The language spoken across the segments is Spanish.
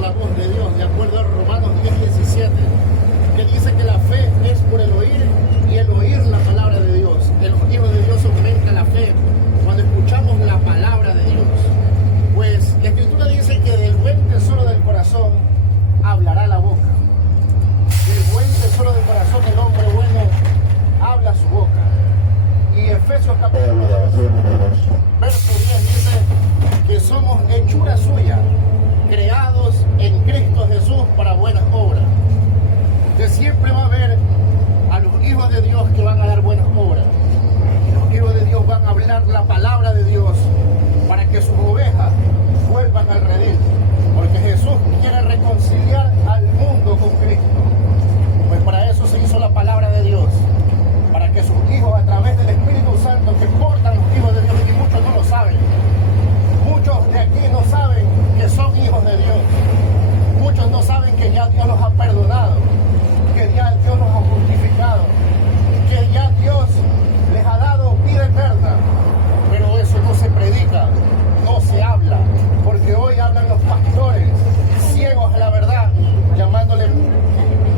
la voz de Dios, de acuerdo a Romanos 10:17, que dice que la fe es por el oír y el oír la palabra de Dios. El Hijo de Dios aumenta la fe cuando escuchamos la palabra de Dios. Pues la Escritura dice que del buen tesoro del corazón hablará la boca. Del buen tesoro del corazón el hombre bueno habla su boca. Y Efesios capítulo 2, verso 10 dice que somos hechura suya, creados en Cristo Jesús para buenas obras. Usted siempre va a ver a los hijos de Dios que van a dar buenas obras. Los hijos de Dios van a hablar la palabra de Dios para que sus ovejas vuelvan al redil. Porque Jesús quiere reconciliar al mundo con Cristo. Pues para eso se hizo la palabra de Dios. Para que sus hijos, a través del Espíritu Santo que portan los hijos de Dios, y muchos no lo saben. Muchos de aquí no saben que son hijos de Dios. Muchos no saben que ya Dios los ha perdonado, que ya Dios los ha justificado, que ya Dios les ha dado vida eterna. Pero eso no se predica, no se habla, porque hoy hablan los pastores ciegos a la verdad, llamándole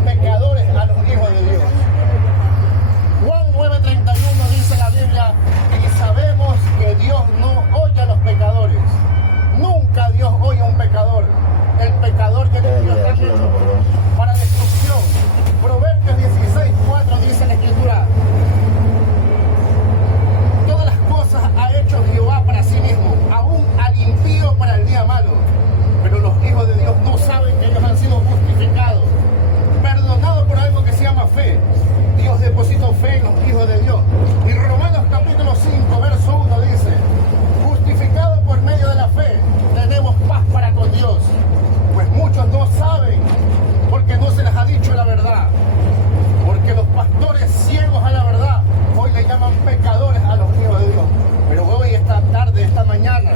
pecadores a los hijos de Dios. Juan 9:31 dice la Biblia, y sabemos que Dios no oye a los pecadores. Nunca Dios oye a un pecador. El pecador que Dios está hecho para destrucción. Proverbios 16:4 dice la Escritura, todas las cosas ha hecho Jehová para sí mismo, aún al impío para el día malo. Pero los hijos de Dios no saben que ellos han sido justificados, perdonados por algo que se llama fe. Dios depositó fe en los hijos de Dios. Y Romanos capítulo 5, verso 1 dice, justificados por medio de la fe, tenemos paz para con Dios. Pues muchos no saben, porque no se les ha dicho la verdad. Porque los pastores ciegos a la verdad, hoy le llaman pecadores a los hijos de Dios. Pero hoy, esta tarde, esta mañana,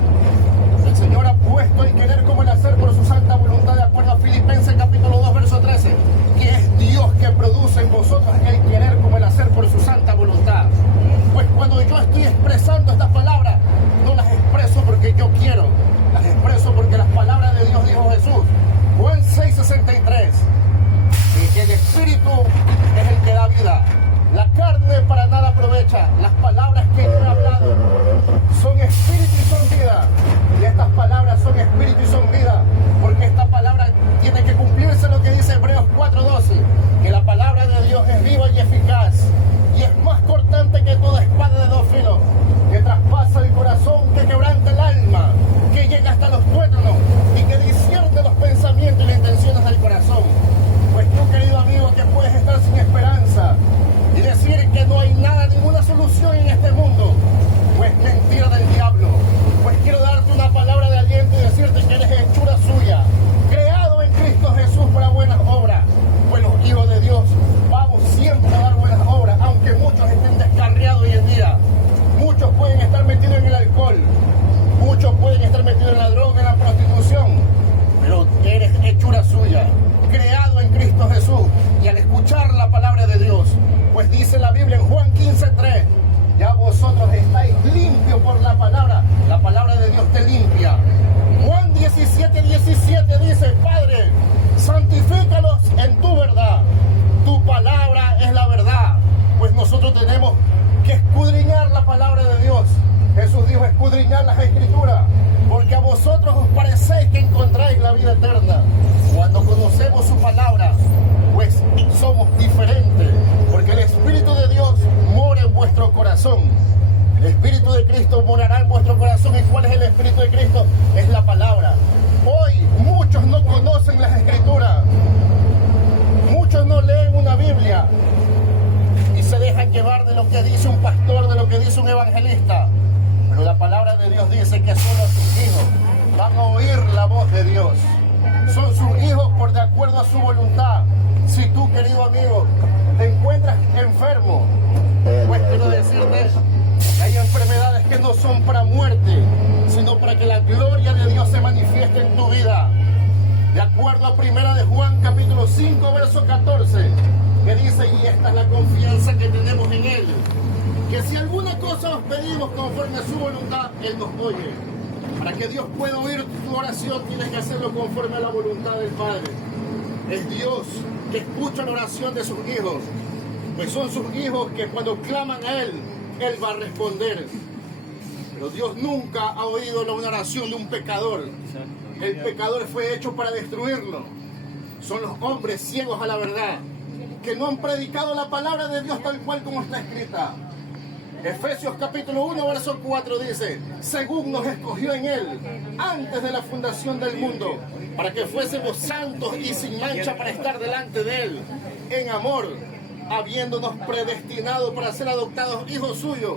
el Señor ha puesto el querer como el hacer por su santa voluntad, de acuerdo a Filipenses capítulo 2, verso 13, que es Dios que produce en vosotros el querer como el hacer por su santa voluntad. Pues cuando yo estoy expresando estas palabras, no las expreso porque yo quiero, las expreso porque las palabras de Dios, dijo Jesús. Juan 6:63, y que el Espíritu es el que da vida. La carne para nada aprovecha. Las palabras que yo he hablado son espíritu y son vida. Y estas palabras son espíritu y son vida. Porque esta palabra tiene que cumplirse lo que dice Hebreos 4:12. Que la palabra de Dios es viva y eficaz. Y es más cortante que toda espada de dos filos. Que traspasa el corazón, que quebranta el alma. Que llega hasta los tuétanos. Y que discierne los pensamientos y las intenciones del corazón. Pues tú, querido amigo, que puedes estar sin esperanza y decir que no hay nada, ninguna solución en este mundo, pues mentira del diablo. Pues quiero darte una palabra de aliento y decirte que eres hechura suya, creado en Cristo Jesús para buenas obras. Pues los hijos de Dios vamos siempre a dar buenas obras, aunque muchos estén descarriados hoy en día. Muchos pueden estar metidos en el alcohol, muchos pueden estar metidos en la droga, en la prostitución, pero eres hechura suya, creado en Cristo Jesús. Y al escuchar la palabra de Dios, pues dice la Biblia en Juan 15:3, ya vosotros estáis limpios por la palabra de Dios te limpia. Juan 17:17 dice, Padre, santifícalos en tu verdad, tu palabra es la verdad. Pues nosotros tenemos que escudriñar la palabra de Dios. Jesús dijo, escudriñar las Escrituras, porque a vosotros os parecéis que encontráis la vida eterna. Cuando conocemos su palabra, pues somos diferentes, porque el Espíritu de Dios mora en vuestro corazón. El Espíritu de Cristo morará en vuestro corazón. ¿Y cuál es el Espíritu de Cristo? Es la palabra. Hoy muchos no conocen las Escrituras, muchos no leen una Biblia y se dejan llevar de lo que dice un pastor, de lo que dice un evangelista. Pero la palabra de Dios dice que solo sus hijos van a oír la voz de Dios. Son sus hijos por de acuerdo a su voluntad. Si tú, querido amigo, te encuentras enfermo, pues quiero decirte que hay enfermedades que no son para muerte, sino para que la gloria de Dios se manifieste en tu vida. De acuerdo a 1 de Juan capítulo 5, verso 14, que dice, y esta es la confianza que tenemos en Él, que si alguna cosa os pedimos conforme a su voluntad, Él nos oye. Para que Dios pueda oír tu oración, tienes que hacerlo conforme a la voluntad del Padre. Es Dios que escucha la oración de sus hijos, pues son sus hijos que cuando claman a Él, Él va a responder. Pero Dios nunca ha oído una oración de un pecador. El pecador fue hecho para destruirlo. Son los hombres ciegos a la verdad, que no han predicado la palabra de Dios tal cual como está escrita. Efesios capítulo 1, verso 4 dice: según nos escogió en Él antes de la fundación del mundo, para que fuésemos santos y sin mancha para estar delante de Él, en amor, habiéndonos predestinado para ser adoptados hijos suyos.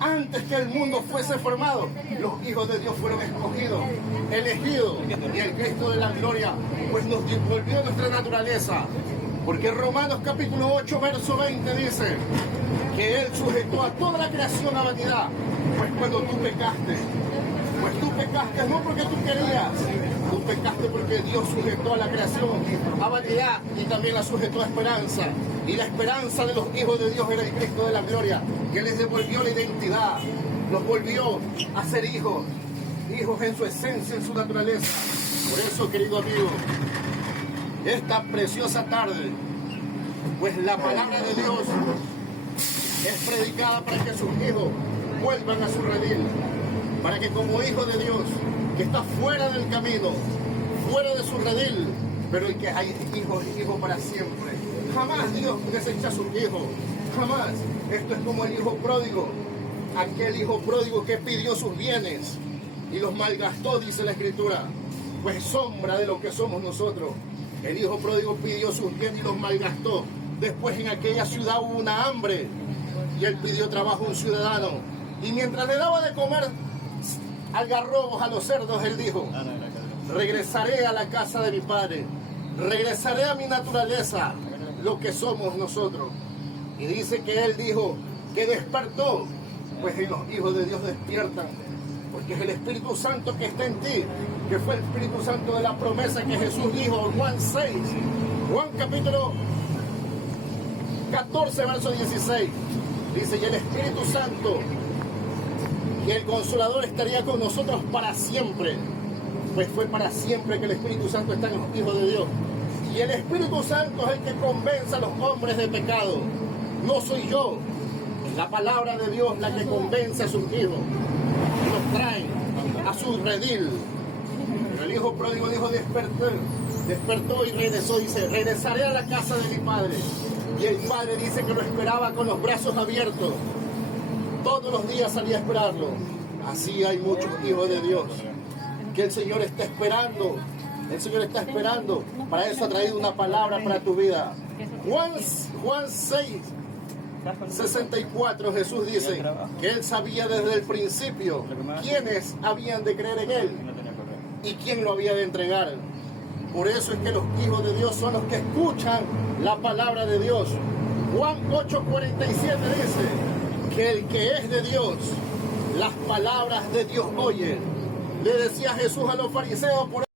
Antes que el mundo fuese formado, los hijos de Dios fueron escogidos, elegidos, y el Cristo de la gloria pues nos devolvió nuestra naturaleza. Porque Romanos capítulo 8, verso 20 dice que Él sujetó a toda la creación a vanidad. Pues cuando tú pecaste no porque tú querías, tú pecaste porque Dios sujetó a la creación a vanidad y también la sujetó a esperanza. Y la esperanza de los hijos de Dios era el Cristo de la gloria, que les devolvió la identidad, los volvió a ser hijos, hijos en su esencia, en su naturaleza. Por eso, querido amigo, esta preciosa tarde, pues la palabra de Dios es predicada para que sus hijos vuelvan a su redil, para que como hijo de Dios, que está fuera del camino, fuera de su redil, pero el que hay hijo para siempre. Jamás Dios desecha a sus hijos, jamás. Esto es como el hijo pródigo, aquel hijo pródigo que pidió sus bienes y los malgastó, dice la Escritura, pues sombra de lo que somos nosotros. El hijo pródigo pidió sus bienes y los malgastó. Después en aquella ciudad hubo una hambre y él pidió trabajo a un ciudadano. Y mientras le daba de comer algarrobos a los cerdos, él dijo: regresaré a la casa de mi padre, regresaré a mi naturaleza, lo que somos nosotros. Y dice que él dijo que despertó, pues en los hijos de Dios despiertan, porque es el Espíritu Santo que está en ti, que fue el Espíritu Santo de la promesa que Jesús dijo en Juan 6, Juan capítulo 14, verso 16, dice: y el Espíritu Santo y el Consolador estaría con nosotros para siempre. Pues fue para siempre que el Espíritu Santo está en los hijos de Dios. Y el Espíritu Santo es el que convence a los hombres de pecado. No soy yo, es la palabra de Dios la que convence a sus hijos, los trae a su redil. Pero el hijo pródigo dijo: despertó y regresó. Dice: regresaré a la casa de mi padre. Y el padre dice que lo esperaba con los brazos abiertos. Todos los días salía a esperarlo. Así hay muchos hijos de Dios que el Señor está esperando. El Señor está esperando. Para eso ha traído una palabra para tu vida. Juan 6, 64, Jesús dice que Él sabía desde el principio quiénes habían de creer en Él y quién lo había de entregar. Por eso es que los hijos de Dios son los que escuchan la palabra de Dios. Juan 8:47 dice que el que es de Dios, las palabras de Dios oye. Le decía Jesús a los fariseos: por